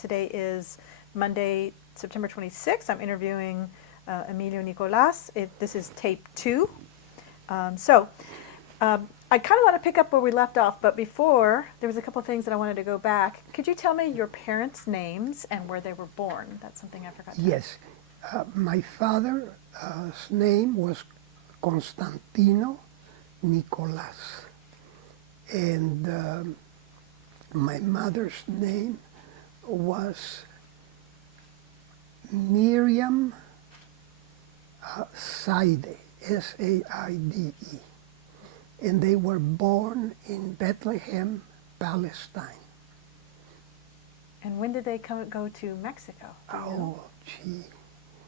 Today is Monday, September 26th. I'm interviewing Emilio Nicolas. This is tape 2. I kind of want to pick up where we left off, but before, there was a couple of things that I wanted to go back. Could you tell me your parents' names and where they were born? That's something I forgot to Yes. My father's name was Constantino Nicolas. And my mother's name was Miriam Saide, S-A-I-D-E. And they were born in Bethlehem, Palestine. And when did they go to Mexico? Oh, gee.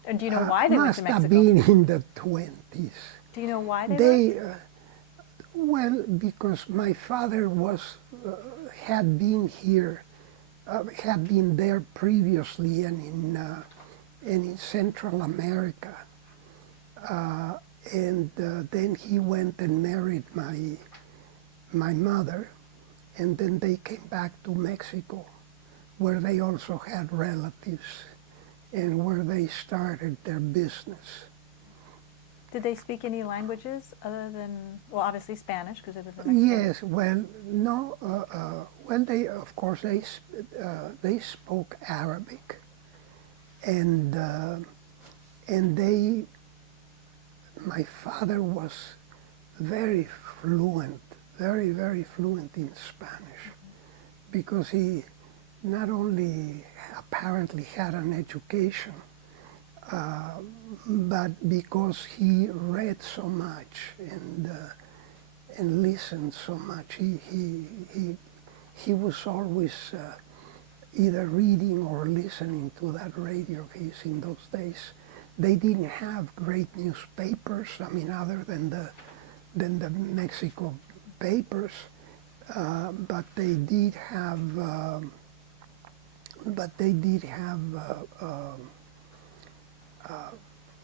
And do you know why they went to Mexico? Must have been in the 20s. Do you know why they went? Well, because my father had been here, had been there previously and in Central America. And then he went and married my mother, and then they came back to Mexico, where they also had relatives and where they started their business. Did they speak any languages other than, well, obviously Spanish, because they lived in Mexico? Yes, well, no, well, of course, they spoke Arabic, and my father was very fluent, very, very fluent in Spanish, because he not only apparently had an education, but because he read so much and listened so much. He was always either reading or listening to that radio of his in those days. They didn't have great newspapers, I mean, other than the Mexico papers, but they did have a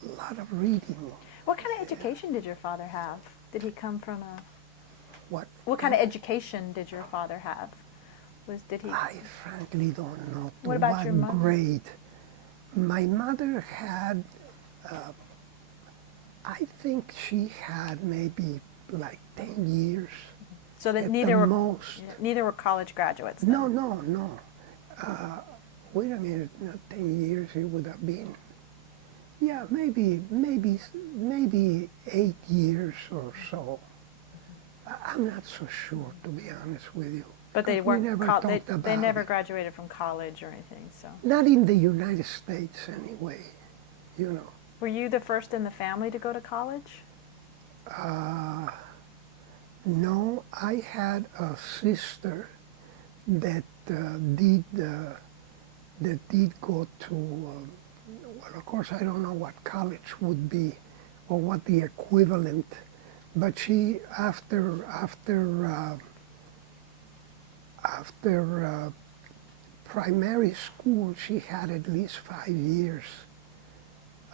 lot of reading. What kind of education did your father have? Did he come from a... What kind of education did your father have? I frankly don't know to what about your mother? Grade. My mother had, I think she had maybe like 10 years. So that at neither the were most. neither were college graduates. Then. No. Wait a minute, not 10 years. It would have been, yeah, maybe 8 years or so. I'm not so sure, to be honest with you. But they weren't. They never it. graduated from college or anything. So. Not in the United States, anyway. You know. Were you the first in the family to go to college? No, I had a sister that did go to. Well, of course, I don't know what college would be, or what the equivalent. But she, after primary school, she had at least 5 years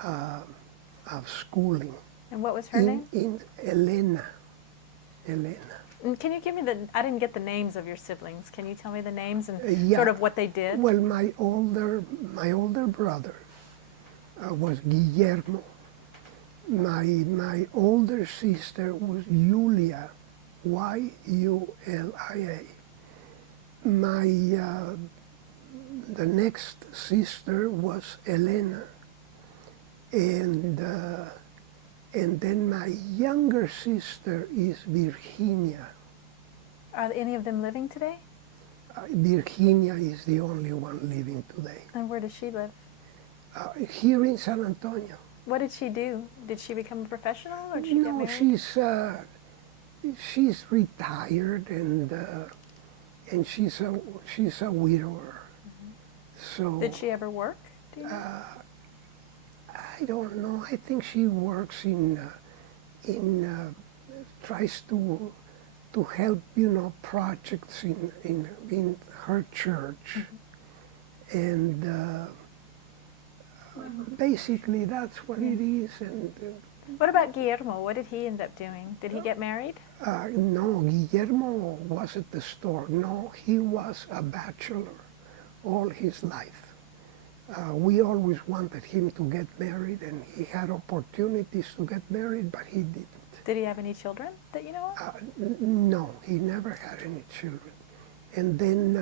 of schooling. And what was her name? In Elena. And can you give me I didn't get the names of your siblings. Can you tell me the names and Yeah. sort of what they did? Well, my older brother was Guillermo. My older sister was Julia, Y-U-L-I-A. The next sister was Elena, and then my younger sister is Virginia. Are any of them living today? Virginia is the only one living today. And where does she live? Here in San Antonio. What did she do? Did she become a professional, or did she get married? She's retired, and she's a widower. Mm-hmm. So did she ever work? Do you know? I don't know. I think she works tries to help, projects in her church, mm-hmm. and. Basically, that's what it is. And what about Guillermo? What did he end up doing? Did he get married? No, Guillermo was at the store. No, he was a bachelor all his life. We always wanted him to get married, and he had opportunities to get married, but he didn't. Did he have any children that you know of? No, he never had any children. And then,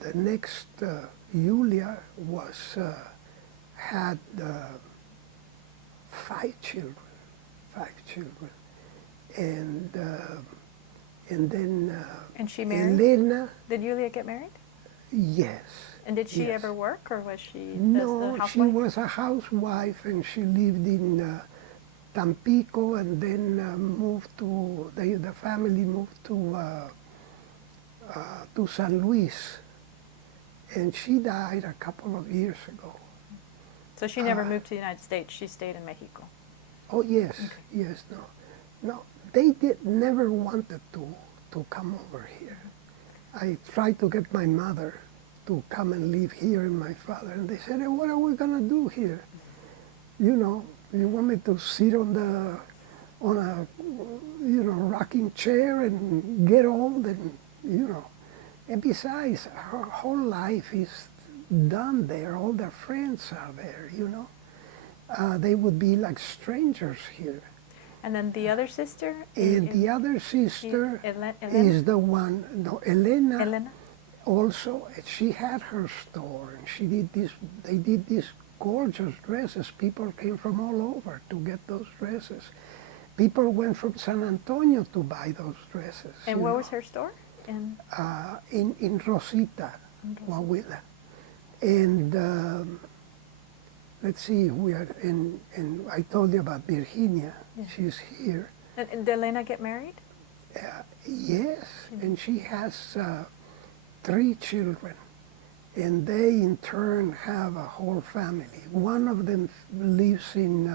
the next, Julia had 5 children, and then And she married? Elena, Did Julia get married? yes. And did she Yes. ever work, or was she No, the she housewife? was a housewife, and she lived in Tampico, and then the family moved to San Luis, and she died a couple of years ago. So she never moved to the United States. She stayed in Mexico. Oh yes, yes, no, they never wanted to come over here. I tried to get my mother to come and live here, and my father, and they said, "What are we gonna do here? You know, you want me to sit on a rocking chair and get old, and and besides, her whole life is done there. All their friends are there, They would be like strangers here." And then the other sister? And the other sister Elena? is the one, no, Elena, Elena? also, she had her store, and they did these gorgeous dresses. People came from all over to get those dresses. People went from San Antonio to buy those dresses. And where was her store? In Rosita, Coahuila. And let's see, and I told you about Virginia. Yeah. She's here. And did Elena get married? Yes, and she has 3 children, and they in turn have a whole family. One of them lives in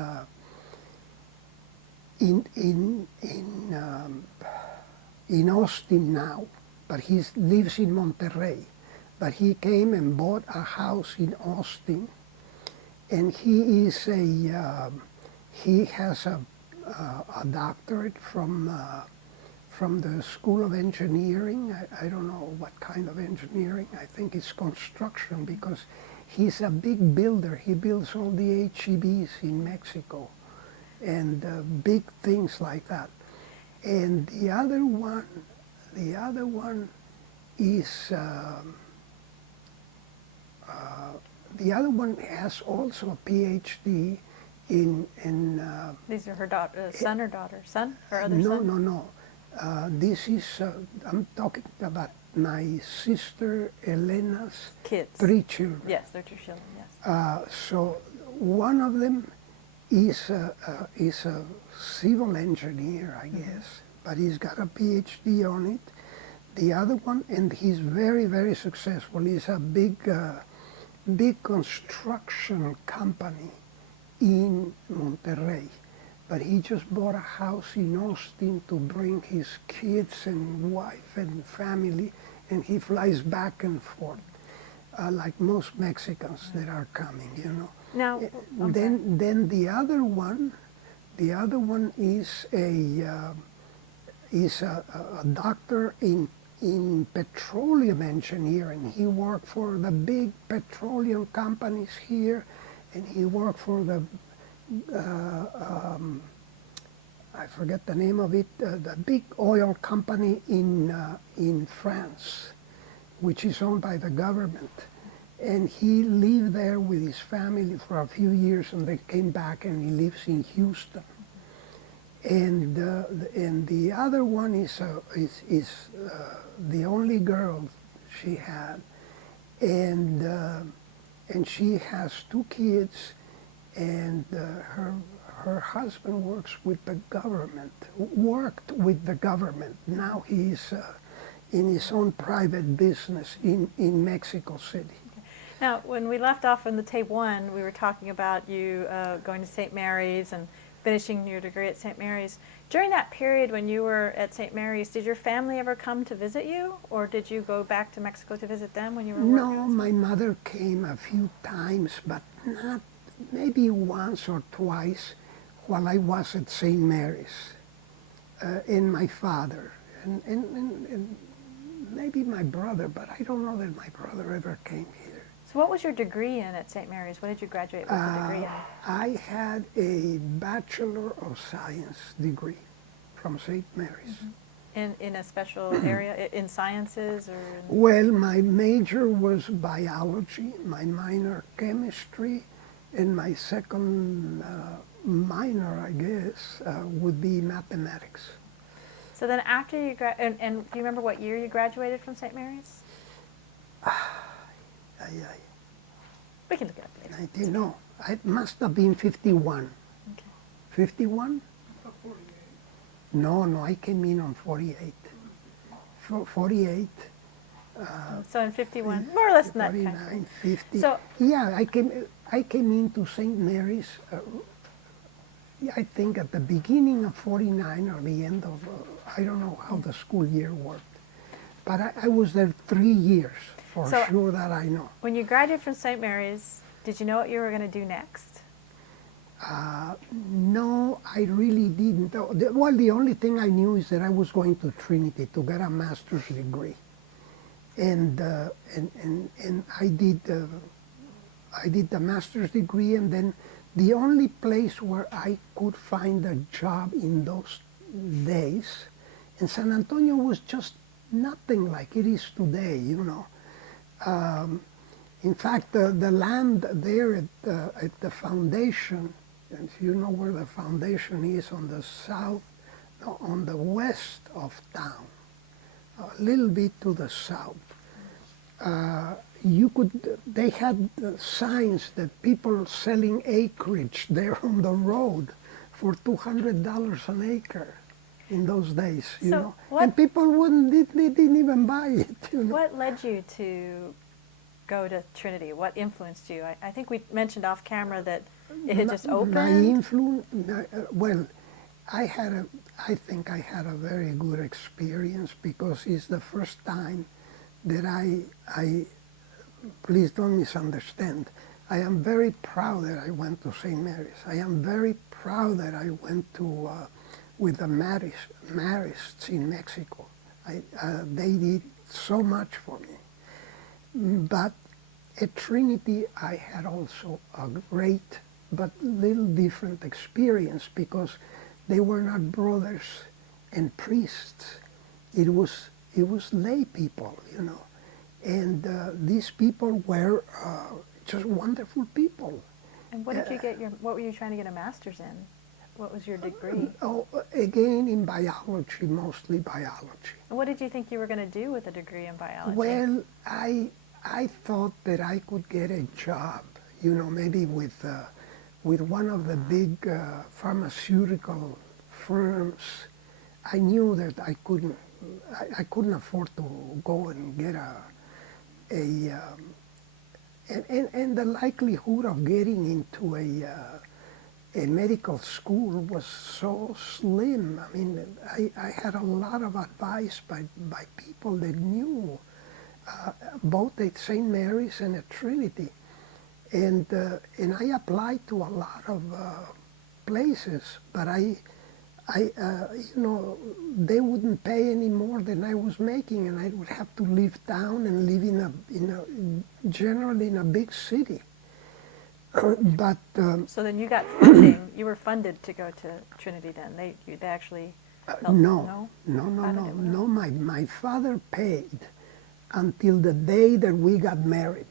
Austin now, but he lives in Monterrey. But he came and bought a house in Austin, and he has a doctorate from the School of Engineering. I don't know what kind of engineering. I think it's construction, because he's a big builder. He builds all the HEBs in Mexico and big things like that. And the other one is the other one has also a PhD in These are her son or daughter? Son or other no, son? no. This is, I'm talking about my sister Elena's Kids. 3 children. Yes, they're 2 children, yes. So one of them is a civil engineer, I guess, but he's got a PhD on it. The other one, and he's very, very successful. He's a big construction company in Monterrey. But he just bought a house in Austin to bring his kids and wife and family, and he flies back and forth, like most Mexicans that are coming, Now, Then the other one is a doctor in petroleum engineering. He worked for the big petroleum companies here, and he worked for the I forget the name of it, the big oil company in France, which is owned by the government. And he lived there with his family for a few years, and they came back, and he lives in Houston. And the other one is the only girl she had, and she has 2 kids, and her husband worked with the government. Now he's in his own private business in Mexico City. Now, when we left off in the tape 1, we were talking about you going to St. Mary's and finishing your degree at St. Mary's. During that period when you were at St. Mary's, did your family ever come to visit you, or did you go back to Mexico to visit them when you were working? No, my mother came a few times, but not, maybe once or twice while I was at St. Mary's, and my father, and maybe my brother, but I don't know that my brother ever came here. So what was your degree in at St. Mary's? What did you graduate with a degree in? I had a Bachelor of Science degree from St. Mary's. In a special area, in sciences or in... Well, my major was biology, my minor chemistry, and my second minor, I guess, would be mathematics. So then after you, and do you remember what year you graduated from St. Mary's? We can look it up later. 19, no, it must have been 51. Okay. 51? No, I came in on 48. 48. So in 51, more or less in that 49, time. 50. So, yeah, I came into St. Mary's, I think at the beginning of 49 or the end of, I don't know how the school year worked. But I was there 3 years, for sure that I know. When you graduated from St. Mary's, did you know what you were going to do next? No, I really didn't. Well, the only thing I knew is that I was going to Trinity to get a master's degree. And I did the master's degree, and then the only place where I could find a job in those days, and San Antonio was just nothing like it is today, you know. In fact, the land there at the foundation, if you know where the foundation is, on the south, no, on the west of town, a little bit to the south, they had signs that people selling acreage there on the road for $200 an acre in those days, you know. And people they didn't even buy it, you know. What led you to go to Trinity? What influenced you? I think we mentioned off camera that it had just opened. My influence, well, I think I had a very good experience because it's the first time that I please don't misunderstand. I am very proud that I went to St. Mary's. I am very proud that I went to with the Marists in Mexico. They did so much for me. But at Trinity, I had also a great but little different experience because they were not brothers and priests. It was lay people, you know. And these people were just wonderful people. And what did you get what were you trying to get a master's in? What was your degree? Again, in biology, mostly biology. And what did you think you were going to do with a degree in biology? Well, I thought that I could get a job, you know, maybe with one of the big pharmaceutical firms. I knew that I couldn't afford to go and get and the likelihood of getting into a medical school was so slim. I mean, I had a lot of advice by people that knew, both at St. Mary's and at Trinity. And I applied to a lot of places, but you know, they wouldn't pay any more than I was making, and I would have to leave town and live generally in a big city. But so then you got funding. You were funded to go to Trinity. Then they actually helped. No. My father paid until the day that we got married.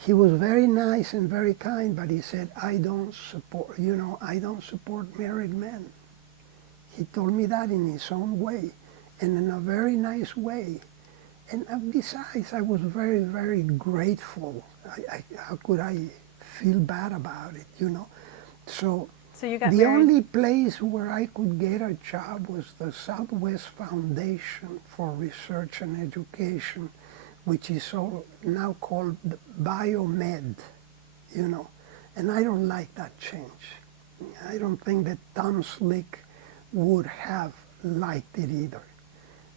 He was very nice and very kind, but he said, I don't support married men. He told me that in his own way, and in a very nice way. And besides, I was very, very grateful. How could I feel bad about it, you know? So you got the married? only place where I could get a job was the Southwest Foundation for Research and Education, which is all now called Biomed, you know. And I don't like that change. I don't think that Tom Slick would have liked it either,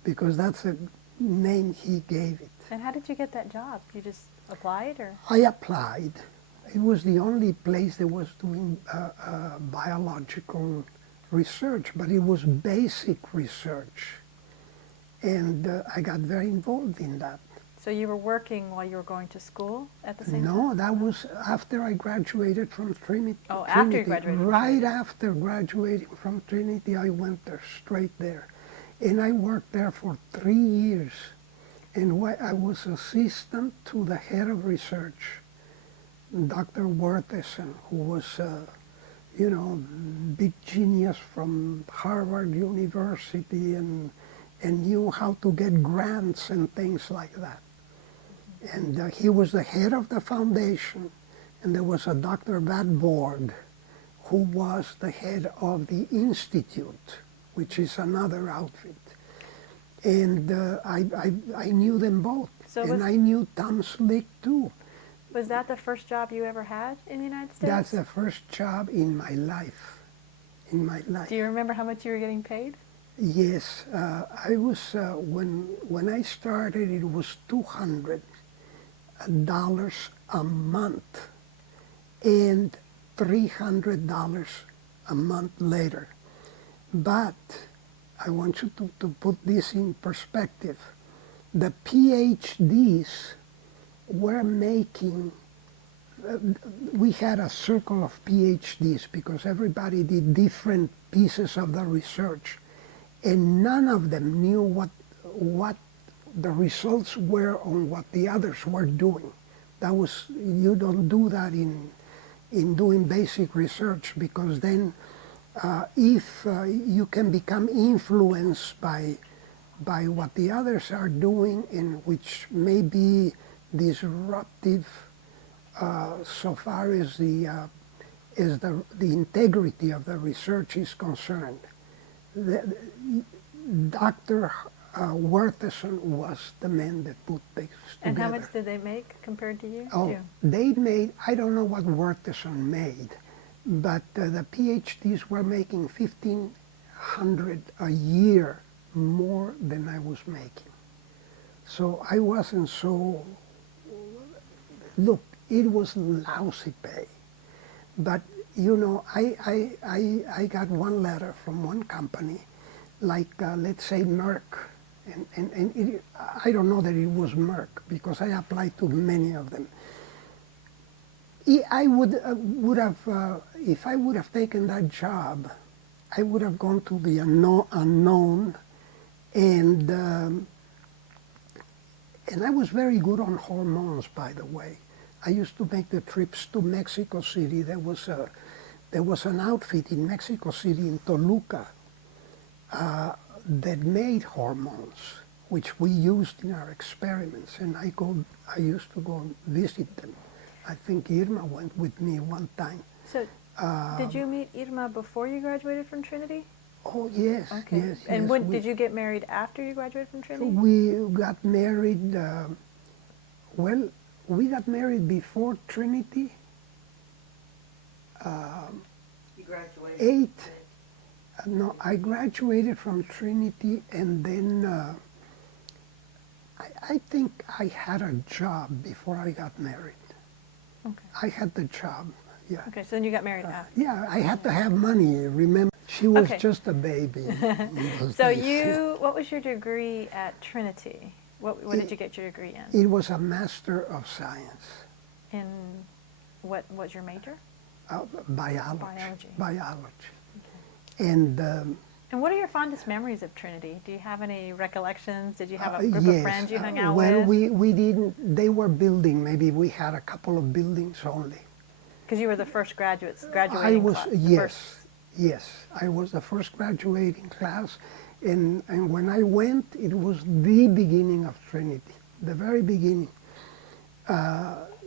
because that's a name he gave it. And how did you get that job? You just applied, or? I applied. It was the only place that was doing biological research, but it was basic research. And I got very involved in that. So you were working while you were going to school at the same time? No, that was after I graduated from Trinity. Oh, after you graduated from Right Trinity. after graduating from Trinity, I went there, straight there. And I worked there for 3 years. And I was assistant to the head of research, Dr. Werthesen, who was, big genius from Harvard University and knew how to get grants and things like that. And he was the head of the foundation, and there was a Dr. Vadborg, who was the head of the institute, which is another outfit. And I knew them both, and I knew Tom Slick too. Was that the first job you ever had in the United States? That's the first job in my life, Do you remember how much you were getting paid? Yes, I was, when I started, it was $200 a month, and $300 a month later. But I want you to put this in perspective. The PhDs were making, we had a circle of PhDs because everybody did different pieces of the research, and none of them knew what the results were on what the others were doing. That was, you don't do that in doing basic research, because then if you can become influenced by what the others are doing, and which may be disruptive so far as the integrity of the research is concerned. Dr. Werthesen was the man that put things together. And how much did they make compared to you? Oh, they made, I don't know what Werthesen made, but the PhDs were making $1,500 a year more than I was making. So I wasn't so, look, it was lousy pay. But, you know, I got one letter from one company, like, let's say Merck, and it, I don't know that it was Merck, because I applied to many of them. I would have, if I would have taken that job, I would have gone to the unknown, and I was very good on hormones, by the way. I used to make the trips to Mexico City. There was an outfit in Mexico City, in Toluca, that made hormones, which we used in our experiments, and I used to go visit them. I think Irma went with me one time. So, did you meet Irma before you graduated from Trinity? Oh, yes, okay. Yes. And yes, when did you get married after you graduated from Trinity? We got married, well, we got married before Trinity. You graduated? No, I graduated from Trinity, and then I think I had a job before I got married. Okay. I had the job, yeah. Okay, so then you got married after. Yeah, I had to have money, remember? She was Okay. just a baby in those So days. what was your degree at Trinity? What did you get your degree in? It was a Master of Science. In what was your major? Biology. Biology. And And what are your fondest memories of Trinity? Do you have any recollections? Did you have a group yes. of friends you hung out well, with? we didn't, they were building, maybe we had a couple of buildings only. Because you were the first graduating I was, class. yes, I was the first graduating class, and when I went, it was the beginning of Trinity, the very beginning.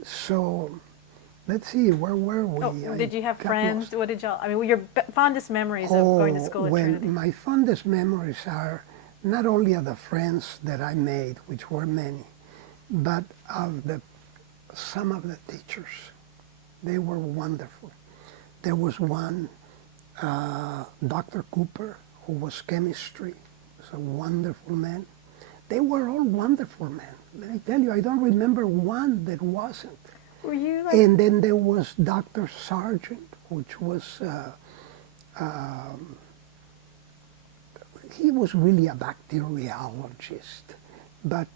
So, let's see, where were we? Oh, did you have got friends? lost. What did y'all, I mean, your fondest memories of going to school at well, Trinity? my fondest memories are not only of the friends that I made, which were many, but of some of the teachers. They were wonderful. There was one, Dr. Cooper, who was chemistry. He was a wonderful man. They were all wonderful men. Let me tell you, I don't remember one that wasn't. Were you like, And then there was Dr. Sargent, which was he was really a bacteriologist, but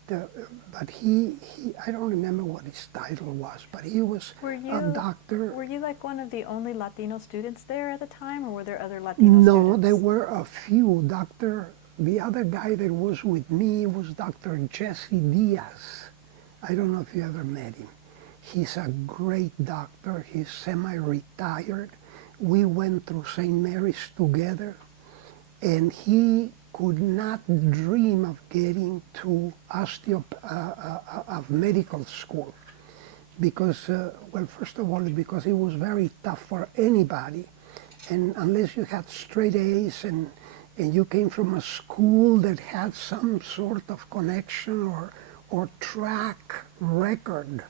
he I don't remember what his title was, but he was a doctor. Were you like one of the only Latino students there at the time, or were there other Latino students? No, there were a few. The other guy that was with me was Dr. Jesse Diaz. I don't know if you ever met him. He's a great doctor. He's semi-retired. We went through St. Mary's together, and he could not dream of getting to of medical school because, well, first of all, because it was very tough for anybody, and unless you had straight A's and you came from a school that had some sort of connection or track record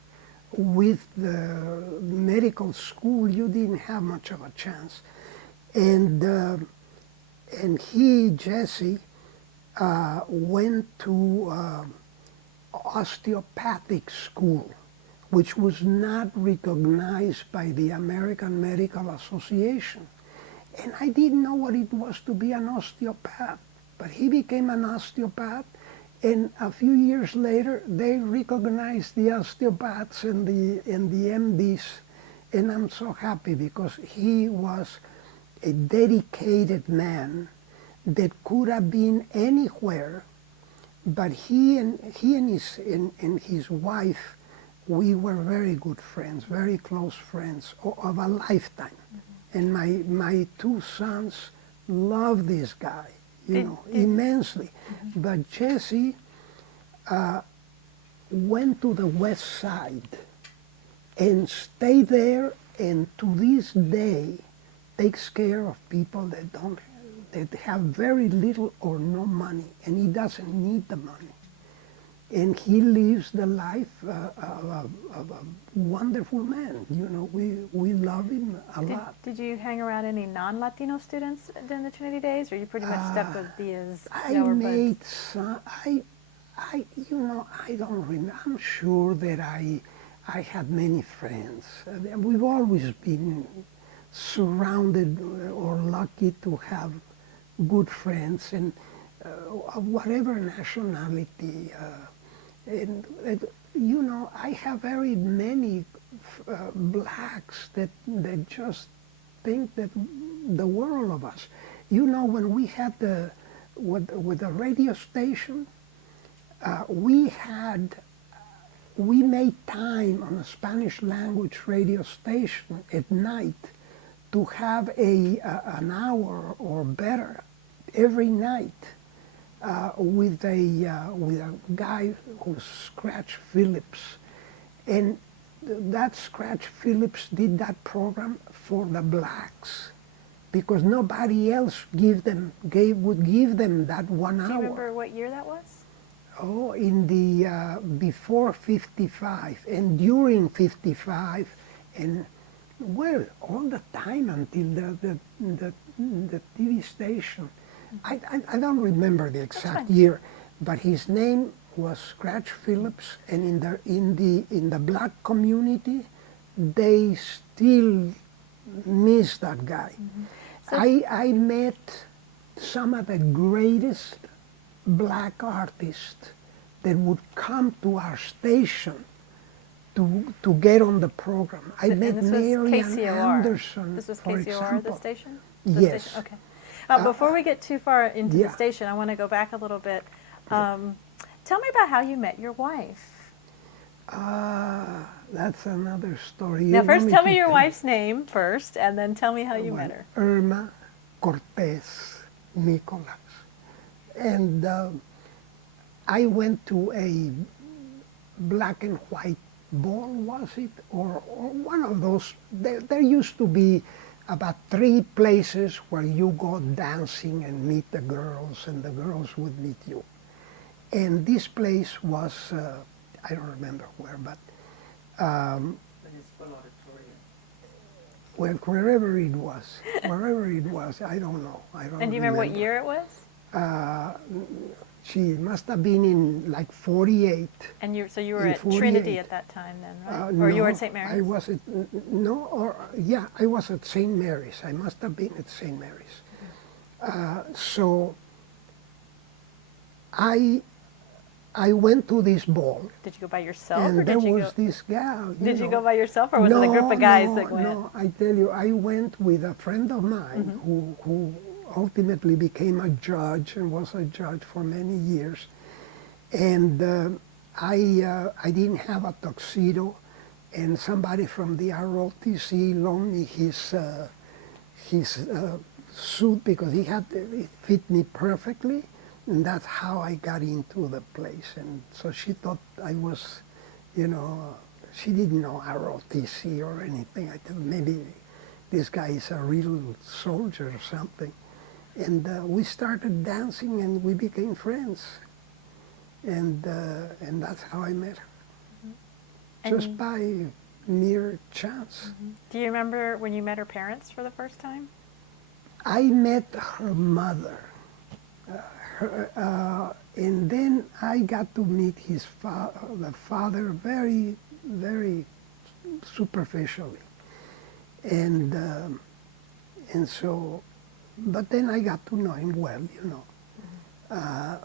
with the medical school, you didn't have much of a chance. And he, Jesse, went to osteopathic school, which was not recognized by the American Medical Association. And I didn't know what it was to be an osteopath, but he became an osteopath, and a few years later, they recognized the osteopaths and the MDs, and I'm so happy because he was a dedicated man that could have been anywhere, but he and his wife, we were very good friends, very close friends of a lifetime. And my two sons love this guy, immensely. But Jesse went to the West Side and stayed there, and to this day takes care of people that have very little or no money, and he doesn't need the money. And he lives the life of a wonderful man. We love him a lot. Did you hang around any non-Latino students during the Trinity days, or you pretty much stuck with Diaz? I made some. I don't remember. I'm sure that I had many friends. We've always been surrounded or lucky to have good friends, and of whatever nationality. And I have very many blacks that just think that the world of us. When we had with the radio station, we made time on a Spanish language radio station at night to have an hour or better every night. With a guy who's Scratch Phillips, and that Scratch Phillips did that program for the blacks because nobody else would give them that 1 hour. Do you remember what year that was? Oh, in the before 55 and during 55, and well, all the time until the TV station. I don't remember the exact year, but his name was Scratch Phillips, and in the black community, they still miss that guy. So I met some of the greatest black artists that would come to our station to get on the program. I met Marian Anderson, This was for KCOR, example. the station? Yes. Station? Okay. Before we get too far into the station, I want to go back a little bit. Tell me about how you met your wife. That's another story. Now, first tell me your wife's name first, and then tell me how you met her. Irma Cortez Nicolas. And I went to a black and white ball, was it? Or one of those. There used to be about 3 places where you go dancing and meet the girls, and the girls would meet you. And this place was, I don't remember where, but well, wherever it was, I don't know. And do you remember what year it was? She must have been in like 48. And you were at Trinity at that time then, right? Or no, you were at St. Mary's? I was at, I was at St. Mary's. I must have been at St. Mary's. So I went to this ball, Did you go by yourself, or and there did you was go? this gal. Did you go by yourself, or was it a group of guys that went? No, I tell you, I went with a friend of mine who ultimately became a judge and was a judge for many years. And I didn't have a tuxedo, and somebody from the ROTC loaned me his suit because it fit me perfectly, and that's how I got into the place. And so she thought I was, she didn't know ROTC or anything. I thought maybe this guy is a real soldier or something. And we started dancing, and we became friends. And that's how I met her, just by mere chance. Do you remember when you met her parents for the first time? I met her mother, and then I got to meet the father very, very superficially, and so, but then I got to know him well,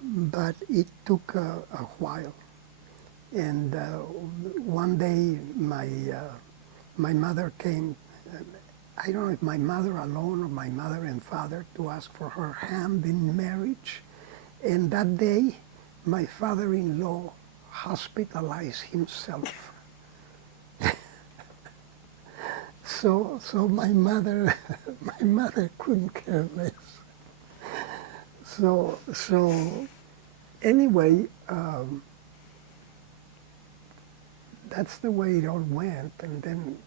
but it took a while, and one day my mother came. I don't know if my mother alone or my mother and father to ask for her hand in marriage. And that day, my father-in-law hospitalized himself. So my mother couldn't care less. So anyway, that's the way it all went. And then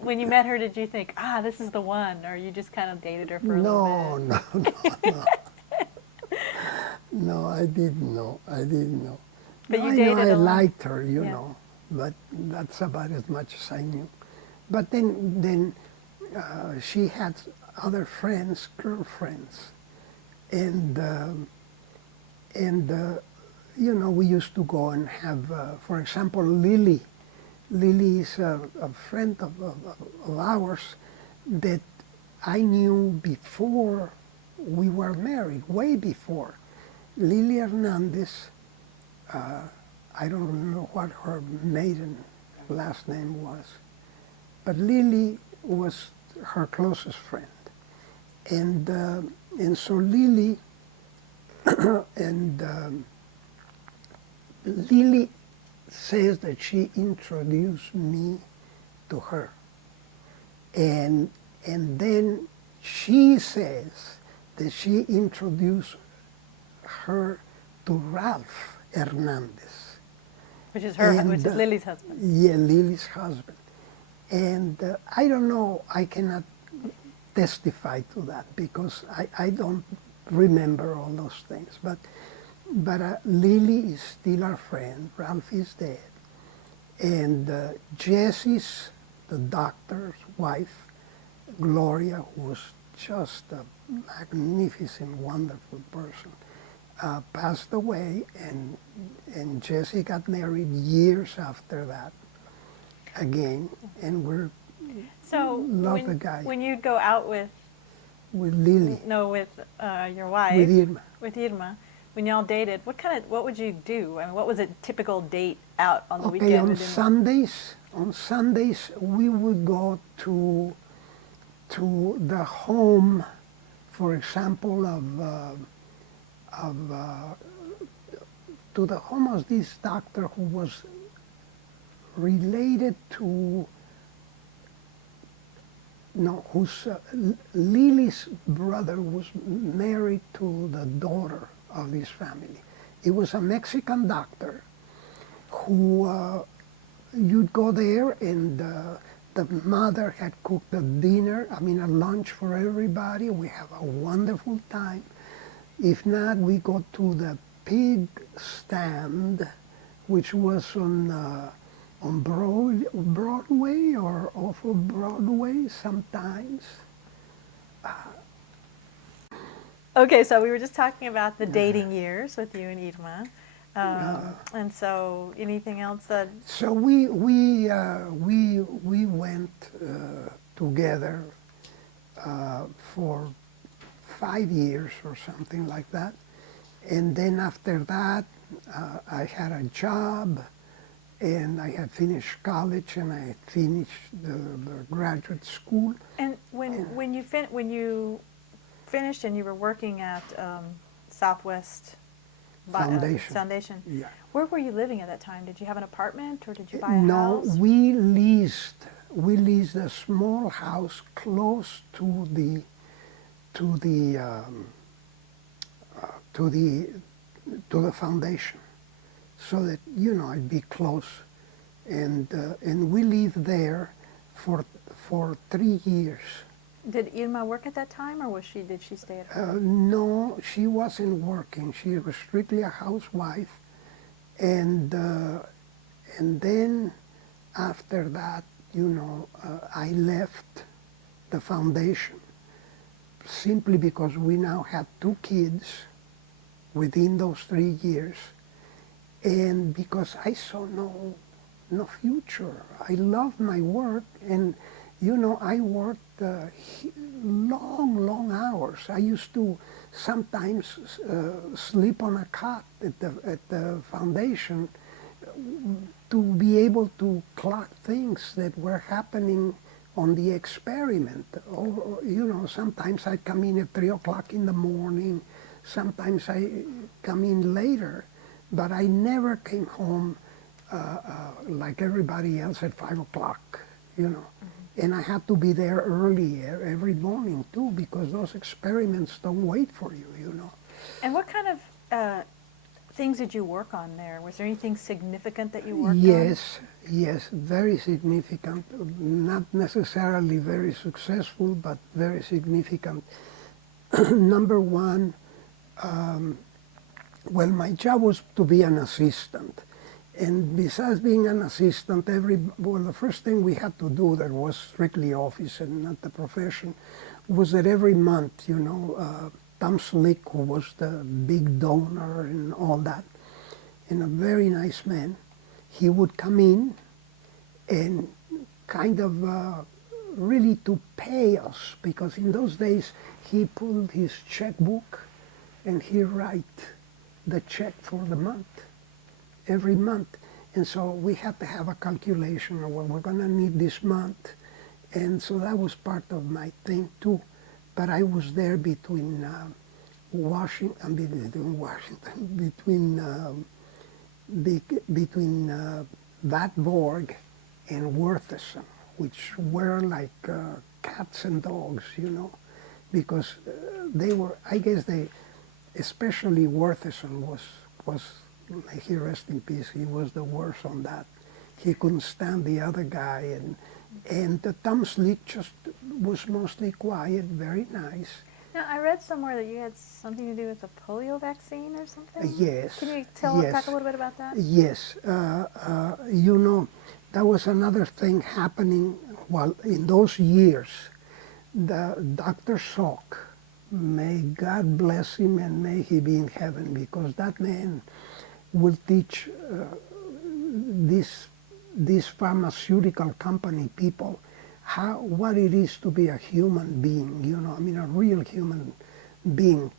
When you met her, did you think, this is the one, or you just kind of dated her for a little bit? No. No, I didn't know. But No, you I dated know I a long- liked her, Yeah. but that's about as much as I knew. But then she had other friends, girlfriends, and we used to go and have, for example, Lily. Lily is a friend of ours that I knew before we were married, way before. Lily Hernandez, I don't remember what her maiden last name was, but Lily was her closest friend. And so Lily and Lily says that she introduced me to her. And then she says that she introduced her to Ralph Hernandez. Which is And, Lily's husband. Yeah, Lily's husband. And I don't know, I cannot testify to that because I don't remember all those things. But Lily is still our friend. Ralph is dead. And Jesse's, the doctor's wife, Gloria, who was just a magnificent, wonderful person, passed away, and Jesse got married years after that again, and we're So love the guy. when you'd go out with Lily, with your wife, with Irma. When y'all dated, what would you do? I mean, what was a typical date out on the Okay, weekend? on Sundays we would go to the home, for example, to the home of this doctor who was related to, whose Lily's brother was married to the daughter of this family. It was a Mexican doctor who you'd go there, and the mother had cooked a lunch for everybody. We have a wonderful time. If not, we go to the pig stand, which was on Broadway or off of Broadway sometimes. Okay, so we were just talking about the dating years with you and Irma. And so, anything else that? So we went together for 5 years or something like that, And then after that, I had a job, and I had finished college, and I had finished the graduate school. And when you finished and you were working at Southwest Foundation, Yeah. where were you living at that time? Did you have an apartment or did you buy a No, house? we leased a small house close to the to the to the to the foundation, so that I'd be close, and we lived there for 3 years. Did Irma work at that time, or did she stay at home? No, she wasn't working. She was strictly a housewife, and then after that, I left the foundation simply because we now had 2 kids within those 3 years, and because I saw no future. I loved my work, and I worked long hours. I used to sometimes sleep on a cot at the foundation to be able to clock things that were happening on the experiment. Or, sometimes I'd come in at 3 o'clock in the morning, sometimes I come in later, but I never came home like everybody else at 5 o'clock, And I had to be there early every morning too, because those experiments don't wait for you, And what kind of things did you work on there? Was there anything significant that you worked on? Yes, very significant. Not necessarily very successful, but very significant. Number one, well, my job was to be an assistant. And besides being an assistant, the first thing we had to do that was strictly office and not the profession was that every month, Tom Slick, who was the big donor and all that, and a very nice man, he would come in and kind of really to pay us, because in those days he pulled his checkbook and he write the check for the month, every month. And so we had to have a calculation of what we're going to need this month. And so that was part of my thing too. But I was there between Vatborg and Worthison, which were like cats and dogs, because they were, I guess especially Worthison was, may he rest in peace, he was the worst on that. He couldn't stand the other guy, and the Tom Slick just was mostly quiet, very nice. Now, I read somewhere that you had something to do with the polio vaccine or something? Yes. Can you yes. talk a little bit about that? Yes. That was another thing happening while in those years. The Dr. Salk, may God bless him and may he be in heaven, because that man will teach these pharmaceutical company people what it is to be a human being, a real human being.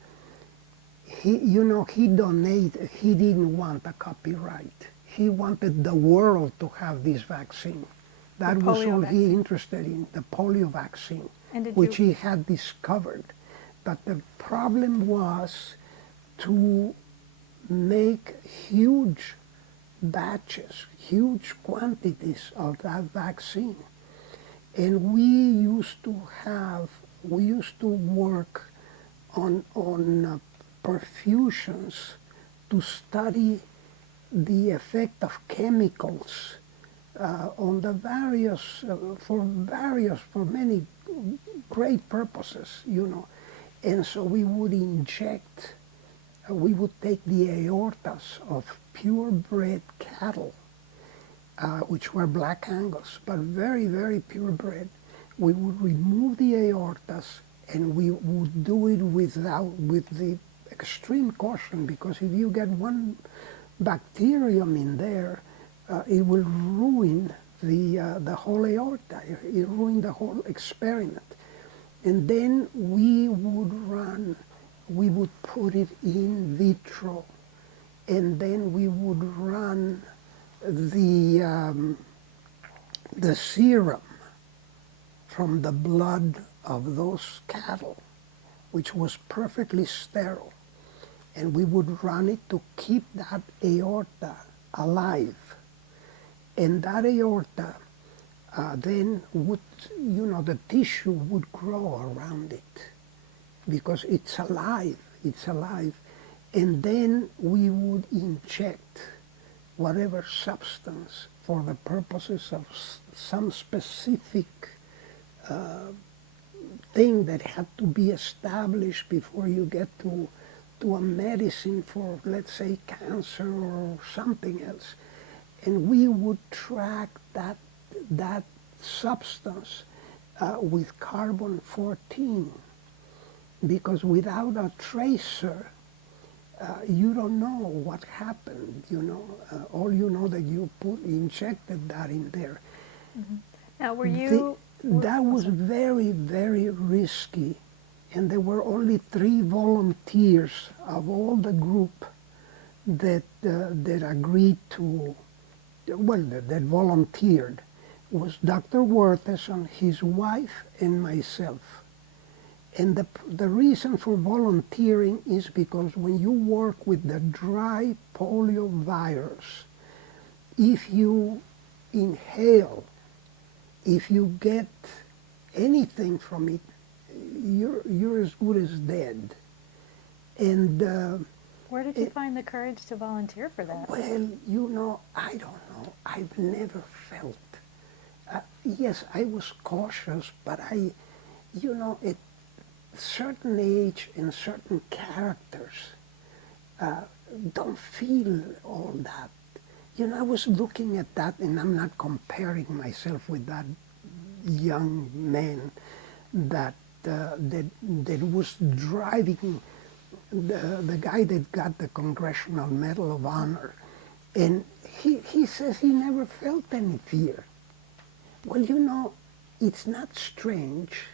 He donated, he didn't want a copyright. He wanted the world to have this vaccine. That was all he interested in, the polio vaccine, which he had discovered. But the problem was to make huge batches, huge quantities of that vaccine. And we used to work on perfusions to study the effect of chemicals on the for many great purposes, And so we would inject, we would take the aortas of purebred cattle, which were black Angus, but very, very purebred. We would remove the aortas, and we would do it with the extreme caution, because if you get one bacterium in there, it will ruin the whole aorta. It ruined the whole experiment. And then we would run we would put it in vitro, and then we would run the serum from the blood of those cattle, which was perfectly sterile, and we would run it to keep that aorta alive. And that aorta then would, the tissue would grow around it because it's alive, And then we would inject whatever substance for the purposes of some specific thing that had to be established before you get to a medicine for, let's say, cancer or something else. And we would track that substance with carbon-14, because without a tracer, you don't know what happened, all you know that you injected that in there. Mm-hmm. Now, were you... That was very, very risky, and there were only 3 volunteers of all the group that agreed to, that volunteered. It was Dr. Wertheson, his wife, and myself. And the reason for volunteering is because when you work with the dry polio virus, if you inhale, if you get anything from it, you're as good as dead. And where did you find the courage to volunteer for that? Well, I don't know. I've never felt. Yes, I was cautious, but at certain age and certain characters don't feel all that. I was looking at that, and I'm not comparing myself with that young man that was driving the guy that got the Congressional Medal of Honor, and he says he never felt any fear. Well, it's not strange.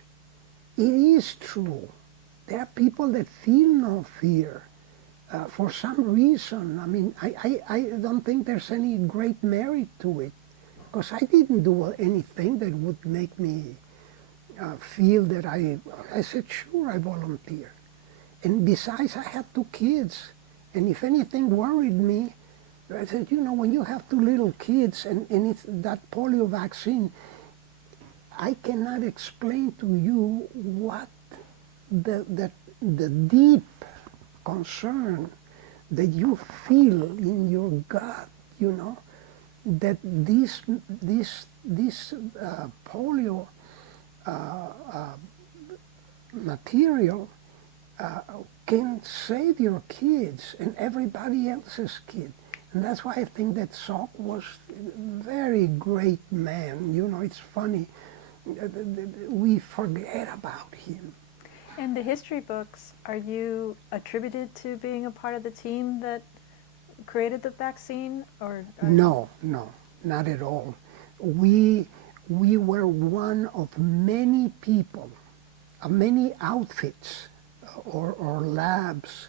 It is true. There are people that feel no fear. For some reason. I mean, I don't think there's any great merit to it, because I didn't do anything that would make me feel that I said, sure, I volunteer. And besides, I had 2 kids, and if anything worried me, I said, when you have 2 little kids and it's that polio vaccine, I cannot explain to you what the deep concern that you feel in your gut, that this polio material can save your kids and everybody else's kid. And that's why I think that Salk was a very great man. It's funny, we forget about him. In the history books, are you attributed to being a part of the team that created the vaccine, or No, not at all. We were one of many people, many outfits or labs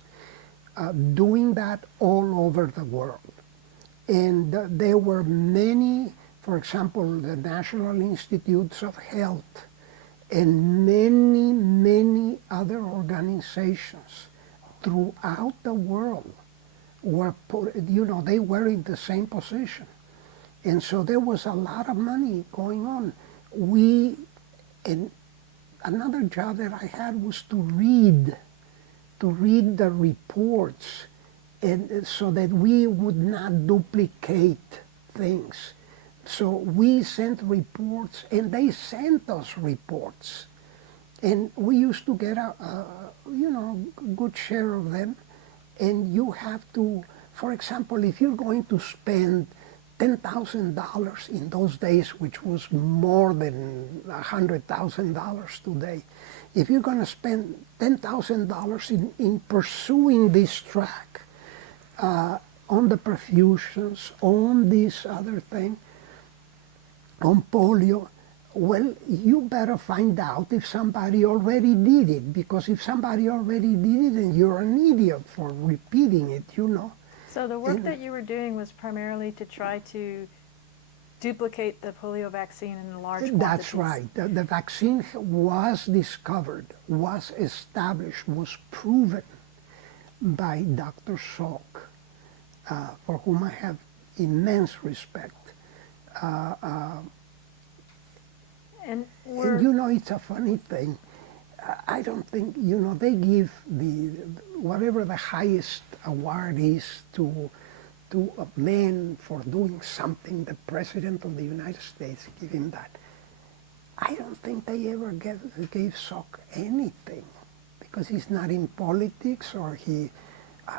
doing that all over the world. And there were many, for example, the National Institutes of Health, and many, many other organizations throughout the world were they were in the same position. And so there was a lot of money going on. And another job that I had was to read the reports, and so that we would not duplicate things. So we sent reports, and they sent us reports. And we used to get a good share of them. And you have to, for example, if you're going to spend $10,000 in those days, which was more than $100,000 today, if you're going to spend $10,000 in pursuing this track, on the perfusions, on this other thing, on polio, well, you better find out if somebody already did it, because if somebody already did it, then you're an idiot for repeating it, you know. So the work And that you were doing was primarily to try to duplicate the polio vaccine in large quantities. that's right. The vaccine was discovered, was established, was proven by Dr. Salk, for whom I have immense respect. And And you know, it's a funny thing. I don't think, you know, they give whatever the highest award is to a man for doing something, the President of the United States give him that. I don't think they ever gave Salk anything, because he's not in politics, or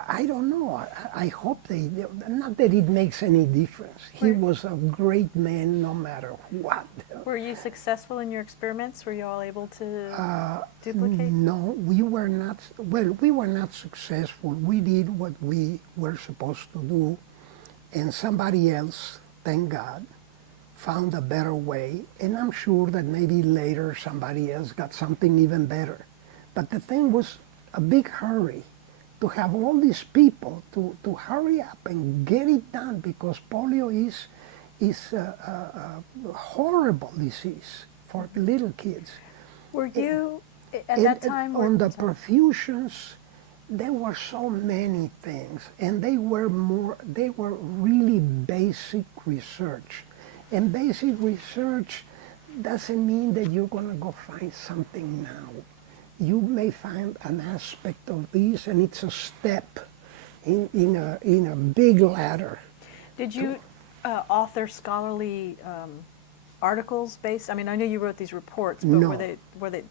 I don't know. I hope they, not that it makes any difference. He was a great man no matter what. were you successful in your experiments? Were you all able to duplicate? No, we were not, well, we were not successful. We did what we were supposed to do, and somebody else, thank God, found a better way, and I'm sure that maybe later somebody else got something even better. But the thing was a big hurry to have all these people to hurry up and get it done, because polio is a horrible disease for little kids. Were you, at that time? On the perfusions, there were so many things, and they were really basic research. And basic research doesn't mean that you're going to go find something now. You may find an aspect of this, and it's a step in a big ladder. Did you author scholarly articles based? I mean, I know you wrote these reports, but No.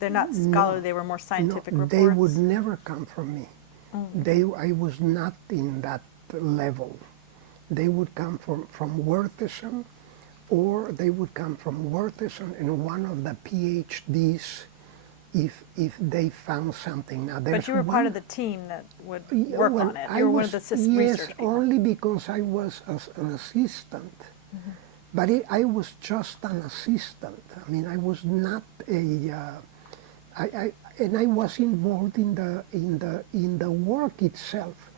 they're not scholarly, they were more scientific reports? They would never come from me. I was not in that level. They would come from Wertheson, or they would come from Wertheson and one of the PhDs if they found something. Now, But you were part of the team that would work on it. You were one of the yes, research people. only because I was an assistant. But I was just an assistant. I mean, I was not and I was involved in the work itself.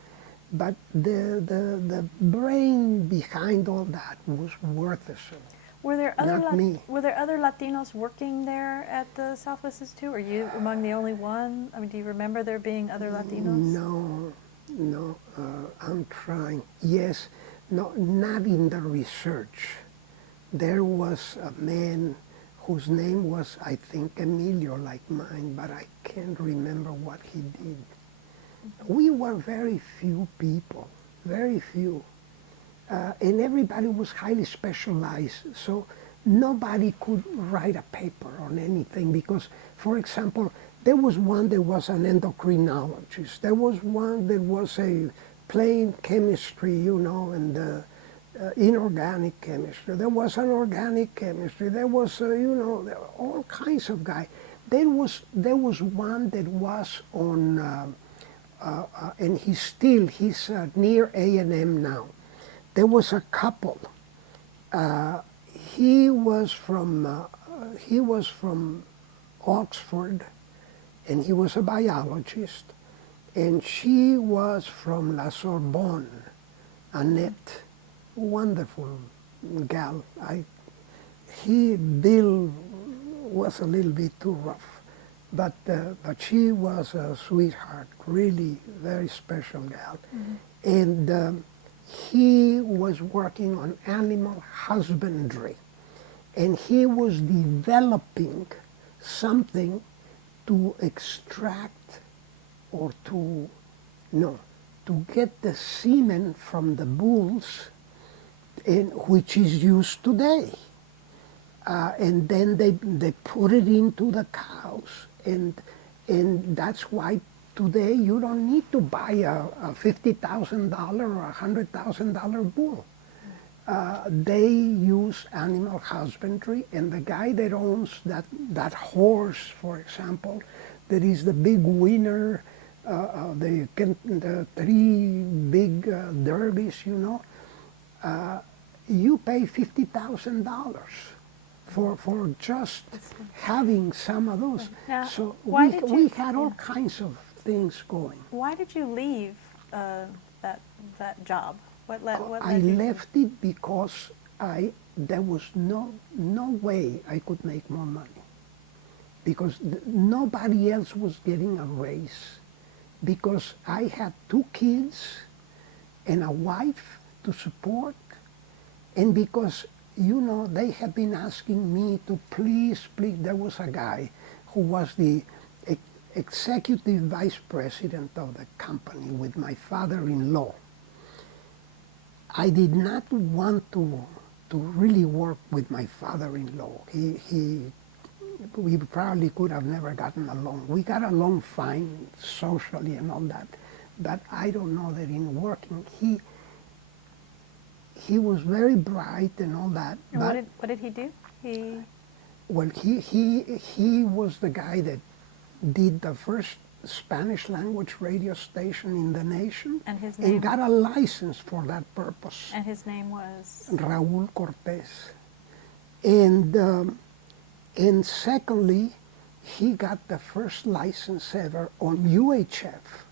But the brain behind all that was Wertheson. Were there other Not me. Were there other Latinos working there at the Southwest Institute? Are you among the only one? I mean, do you remember there being other Latinos? No, I'm trying. Yes, no, not in the research. There was a man whose name was, I think, Emilio, like mine, but I can't remember what he did. We were very few people, very few. And everybody was highly specialized, so nobody could write a paper on anything because, for example, there was one that was an endocrinologist. There was one that was a plain chemistry, you know, and inorganic chemistry. There was an organic chemistry. There was, you know, there were all kinds of guys. There was one that was on, and he's near A&M now. There was a couple. He was from Oxford, and he was a biologist, and she was from La Sorbonne, Annette, wonderful gal. Bill was a little bit too rough, but she was a sweetheart, really very special gal, and. He was working on animal husbandry, and he was developing something to extract or to get the semen from the bulls, which is used today. And then they put it into the cows, and that's why today you don't need to buy a $50,000 or a $100,000 bull. They use animal husbandry, and the guy that owns that horse, for example, that is the big winner, the 3 big derbies, you know, you pay $50,000 for just having some of those. Now, So why did we you- had all kinds of things going. Why did you leave that job? What led I you to- left it because there was no way I could make more money, because nobody else was getting a raise, because I had 2 kids and a wife to support, and because, you know, they had been asking me to please, there was a guy who was the executive vice president of the company with my father-in-law. I did not want to really work with my father-in-law. We probably could have never gotten along. We got along fine socially and all that, but I don't know that in working, he was very bright and all that. And But what did he do? well, he was the guy that did the first Spanish language radio station in the nation, And his name? got a license for that purpose. And his name was? Raúl Cortés. And secondly, he got the first license ever on UHF,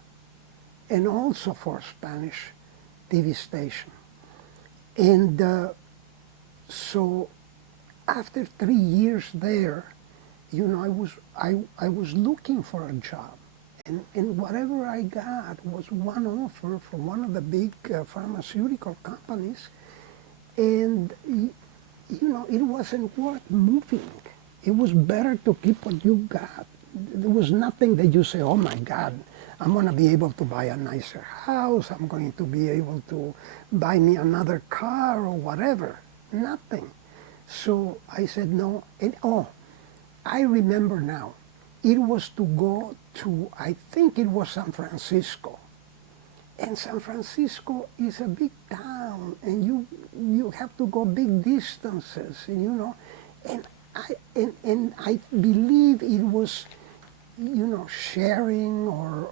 and also for Spanish TV station. And so after 3 years there, you know, I was looking for a job. And whatever I got was one offer from one of the big pharmaceutical companies. And, you know, it wasn't worth moving. It was better to keep what you got. There was nothing that you say, oh my God, I'm going to be able to buy a nicer house, I'm going to be able to buy me another car or whatever. Nothing. So I said no. And I remember now, it was to go to, I think it was San Francisco. And San Francisco is a big town, and you have to go big distances, you know. And I believe it was, you know, sharing or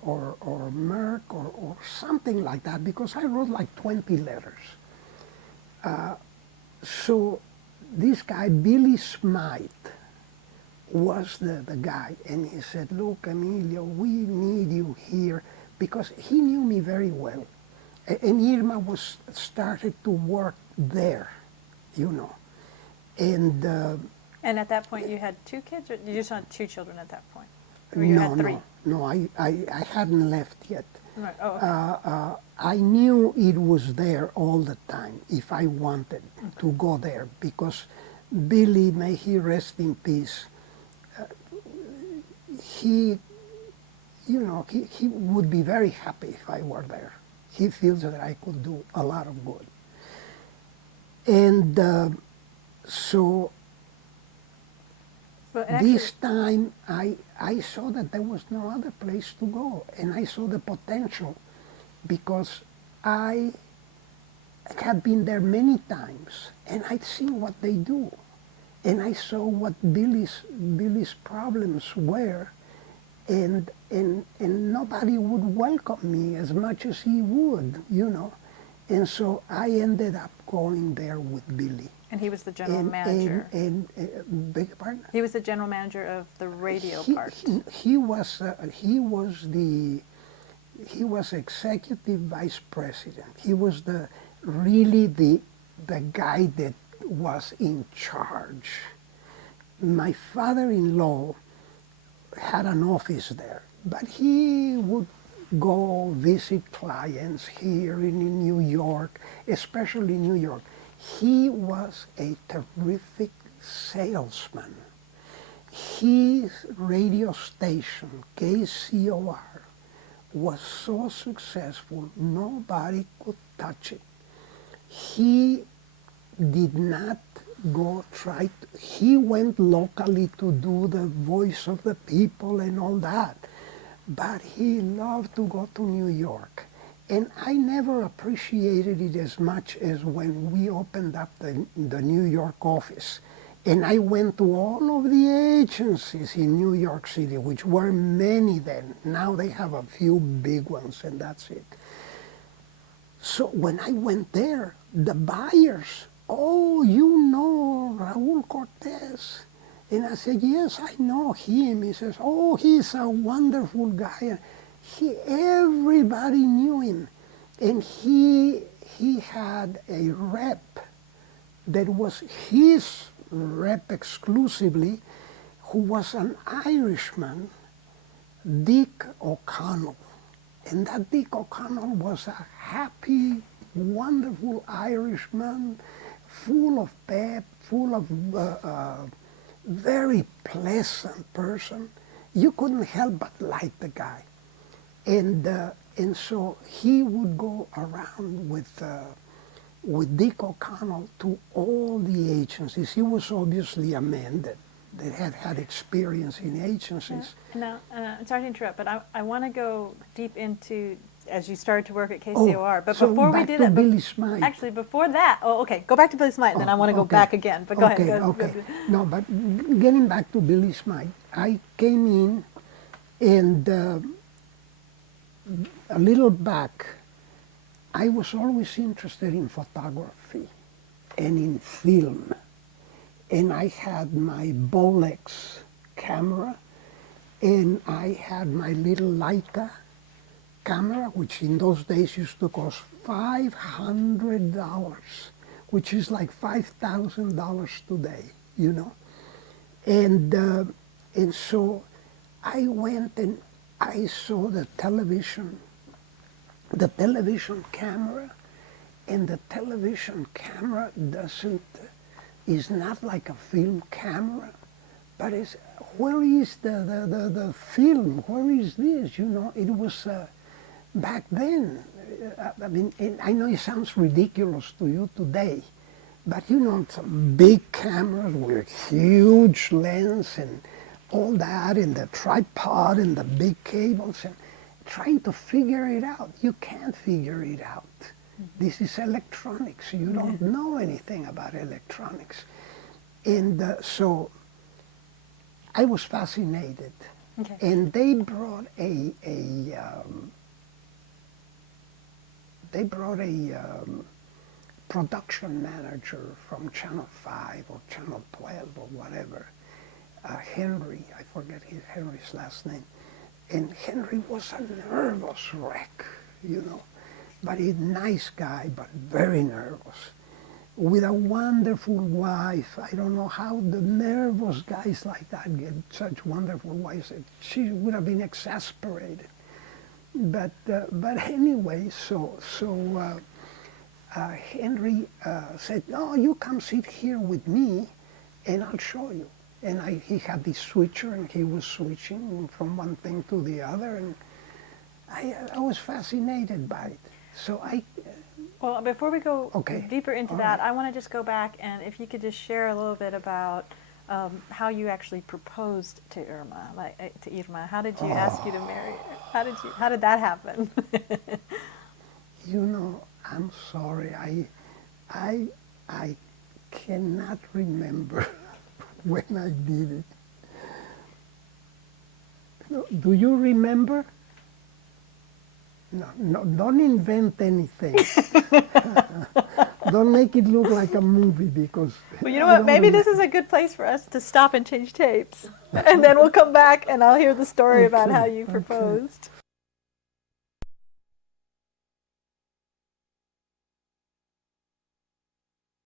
Merck or something like that, because I wrote like 20 letters. So this guy, Billy Smythe, was the guy, and he said, look, Emilio, we need you here, because he knew me very well. And Irma was started to work there, you know. And at that point you had 2 kids, or you just had 2 children at that point? Or you had 3? No, I hadn't left yet. Right. Oh, okay. I knew it was there all the time if I wanted to go there, because Billy, may he rest in peace, he would be very happy if I were there. He feels that I could do a lot of good. And so this time I saw that there was no other place to go, and I saw the potential, because I had been there many times, and I'd seen what they do, and I saw what Billy's problems were, and nobody would welcome me as much as he would, you know. And so I ended up going there with Billy. And he was the general manager. Beg your pardon? He was the general manager of the radio part. He was executive vice president. He was really the guy that was in charge. My father-in-law had an office there, but he would go visit clients here in New York, especially New York. He was a terrific salesman. His radio station, KCOR, was so successful, nobody could touch it. He did not he went locally to do the voice of the people and all that, but he loved to go to New York. And I never appreciated it as much as when we opened up the New York office. And I went to all of the agencies in New York City, which were many then. Now they have a few big ones, and that's it. So when I went there, the buyers, oh, you know Raul Cortez. And I said, yes, I know him. He says, oh, he's a wonderful guy. Everybody knew him. And he had a rep that was his rep exclusively, who was an Irishman, Dick O'Connell. And that Dick O'Connell was a happy, wonderful Irishman, full of pep, full of very pleasant person. You couldn't help but like the guy. And so he would go around with Dick O'Connell to all the agencies. He was obviously a man that had experience in agencies. Now, I'm sorry to interrupt, but I want to go deep into, as you started to work at KCOR, but so before we back do to that, Billy Smythe. actually before that, go back to Billy Smythe, and then I want to go back again, but go ahead. Okay. No, but getting back to Billy Smythe, I came in and a little back, I was always interested in photography and in film. And I had my Bolex camera, and I had my little Leica camera, which in those days used to cost $500, which is like $5,000 today, you know. And so I went and I saw the television camera, and the television camera is not like a film camera, but it's, where is the film? Where is this? You know, it was back then. I mean, I know it sounds ridiculous to you today, but you know, some big cameras with huge lens and all that, and the tripod and the big cables, and trying to figure it out. You can't figure it out. This is electronics. You don't know anything about electronics. And so I was fascinated. Okay. And they brought a production manager from Channel 5 or Channel 12 or whatever, Henry, I forget Henry's last name. And Henry was a nervous wreck, you know. But a nice guy, but very nervous. With a wonderful wife. I don't know how the nervous guys like that get such wonderful wives. She would have been exasperated. But anyway, so Henry said, "No, you come sit here with me, and I'll show you." And he had this switcher, and he was switching from one thing to the other, and I was fascinated by it. So Well, before we go deeper into All that, right. I want to just go back, and if you could just share a little bit about how you actually proposed to Irma, to Irma. How did you ask you to marry her? How did that happen? You know, I'm sorry. I cannot remember when I did it. No, do you remember? No, don't invent anything. Don't make it look like a movie, because Well, you know what? Maybe this is a good place for us to stop and change tapes, and then we'll come back and I'll hear the story about how you proposed.